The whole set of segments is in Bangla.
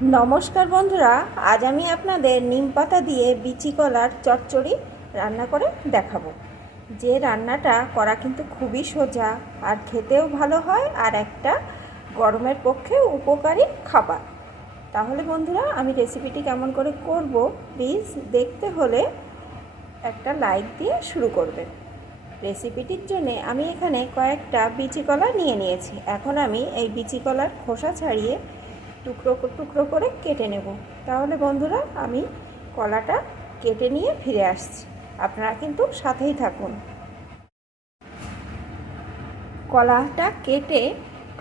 নমস্কার বন্ধুরা, আজ আমি আপনাদের নিম পাতা দিয়ে বিচি কলার চচ্চড়ি রান্না করে দেখাবো। যে রান্নাটা করা কিন্তু খুবই সোজা আর খেতেও ভালো হয় আর একটা গরমের পক্ষে উপকারী খাবার। তাহলে বন্ধুরা, আমি রেসিপিটি কেমন করে করব, প্লিজ দেখতে হলে একটা লাইক দিয়ে শুরু করবেন। রেসিপিটির জন্য আমি এখানে কয়েকটা বিচি কলা নিয়ে নিয়েছি। এখন আমি এই বিচি কলার খোসা ছাড়িয়ে টুকরো টুকরো করে কেটে নেব। তাহলে বন্ধুরা, আমি কলাটা কেটে নিয়ে ফিরে আসছি। আপনারা কিন্তু সাথেই থাকুন। কলাটা কেটে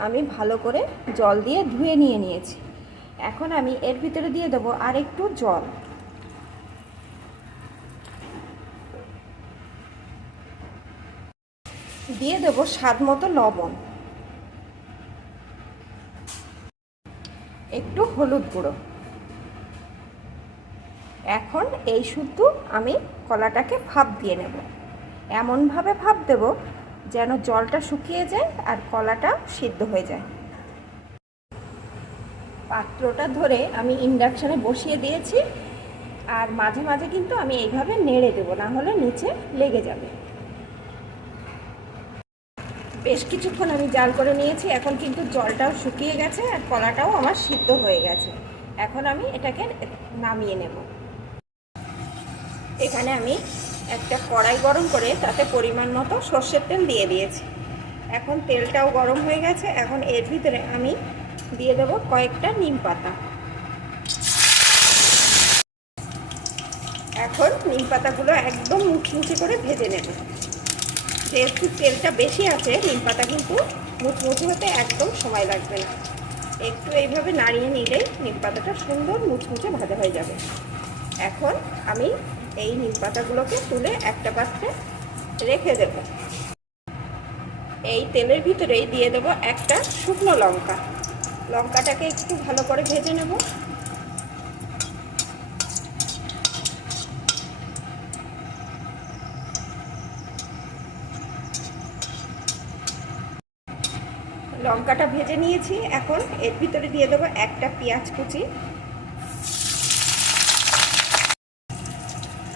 আমি ভালো করে জল দিয়ে ধুয়ে নিয়ে নিয়েছি। এখন আমি এর ভিতরে দিয়ে দেবো আর একটু জল। দিয়ে দেবো স্বাদ মতো লবণ। একটু হলুদ গুঁড়ো। এখন এই শুদ্ধ আমি কলাটাকে ভাপ দিয়ে নেব। এমনভাবে ভাপ দেব যেন জলটা শুকিয়ে যায় আর কলাটা সিদ্ধ হয়ে যায়। পাত্রটা ধরে আমি ইন্ডাকশানে বসিয়ে দিয়েছি আর মাঝে মাঝে কিন্তু আমি এইভাবে নেড়ে দেবো, না হলে নিচে লেগে যাবে। বেশ কিছুক্ষণ আমি জাল করে নিয়েছি, এখন কিন্তু জলটাও শুকিয়ে গেছে আর কলাটাও আমার সিদ্ধ হয়ে গেছে। এখন আমি এটাকে নামিয়ে নেব। এখানে আমি একটা কড়াই গরম করে তাতে পরিমাণ মতো সর্ষের তেল দিয়ে দিয়েছি। এখন তেলটাও গরম হয়ে গেছে, এখন এর ভিতরে আমি দিয়ে দেব কয়েকটা নিম পাতা। এখন নিম পাতাগুলো একদম মুচমুচে করে ভেজে নেব। যেহেতু তেলটা বেশি আছে, নিম পাতা কিন্তু মুচমুচে হতে একদম সময় লাগবে না। একটু এইভাবে নাড়িয়ে নিলেই নিম পাতাটা সুন্দর মুচমুচে ভাজা হয়ে যাবে। এখন আমি এই নিম পাতাগুলোকে তুলে একটা পাত্রে রেখে দেব। এই তেলের ভিতরেই দিয়ে দেব একটা শুকনো লঙ্কা। লঙ্কাটাকে একটু ভালো করে ভেজে নেব। লঙ্কাটা ভেজে নিয়েছি। এখন এর ভিতরে দিয়ে দেবো একটা পেঁয়াজ কুচি।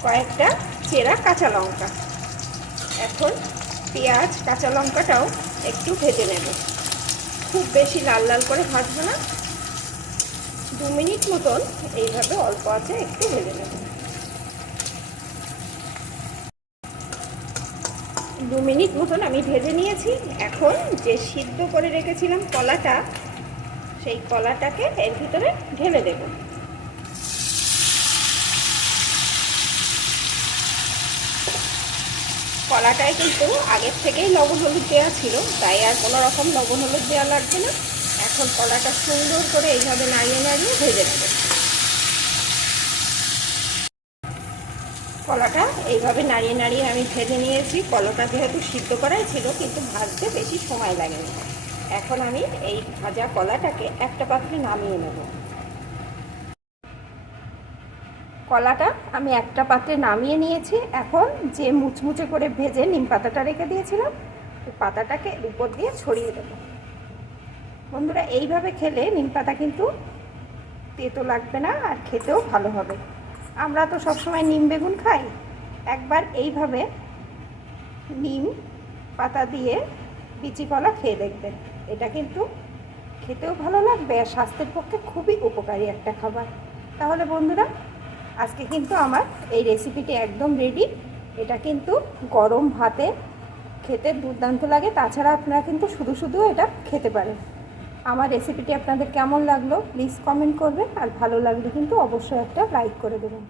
কয়েকটা চেরা কাঁচা লঙ্কা। এখন পেঁয়াজ, কাঁচা লঙ্কাটাও একটু ভেজে নেব। খুব বেশি লাল লাল করে ভাজবো না। দু মিনিট মতন এইভাবে অল্প আছে, একটু ভেজে নেব। দু মিনিট মতন আমি ভেজে নিয়েছি। এখন যে সিদ্ধ করে রেখেছিলাম কলাটা, সেই কলাটাকে এর ভিতরে ঢেলে দেব। কলাটায় কিন্তু আগের থেকেই লবণ হলুদ দেওয়া ছিল, তাই আর কোনো রকম লবণ হলুদ দেওয়া লাগবে না। এখন কলাটা সুন্দর করে এইভাবে নাড়িয়ে নাড়িয়ে ভেজে নেবে। কলাটা এইভাবে নাড়িয়ে নাড়িয়ে আমি ভেজে নিয়েছি। কলাটা যেহেতু সিদ্ধ করাই ছিল, কিন্তু ভাজতে বেশি সময় লাগেনি। এখন আমি এই ভাজা কলাটাকে একটা পাত্রে নামিয়ে নেব। কলাটা আমি একটা পাত্রে নামিয়ে নিয়েছি। এখন যে মুচমুচে করে ভেজে নিম পাতাটা রেখে দিয়েছিলাম পাতাটাকে উপর দিয়ে ছড়িয়ে দেবো। বন্ধুরা, এইভাবে খেলে নিম পাতা কিন্তু তেতো লাগবে না আর খেতেও ভালো হবে। আমরা তো সবসময় নিম বেগুন খাই। একবার এইভাবে নিম পাতা দিয়ে বিচি কলা খেয়ে দেখবেন। এটা কিন্তু খেতেও ভালো লাগবে আর স্বাস্থ্যের পক্ষে খুবই উপকারী একটা খাবার। তাহলে বন্ধুরা, আজকে কিন্তু আমার এই রেসিপিটি একদম রেডি এটা কিন্তু গরম ভাতে খেতে দুর্দান্ত লাগে। তাছাড়া আপনারা কিন্তু শুধু শুধু এটা খেতে পারেন। আমার রেসিপিটি আপনাদের কেমন লাগল প্লিজ কমেন্ট করবেন, আর ভালো লাগলে কিন্তু অবশ্যই একটা লাইক করে দেবেন।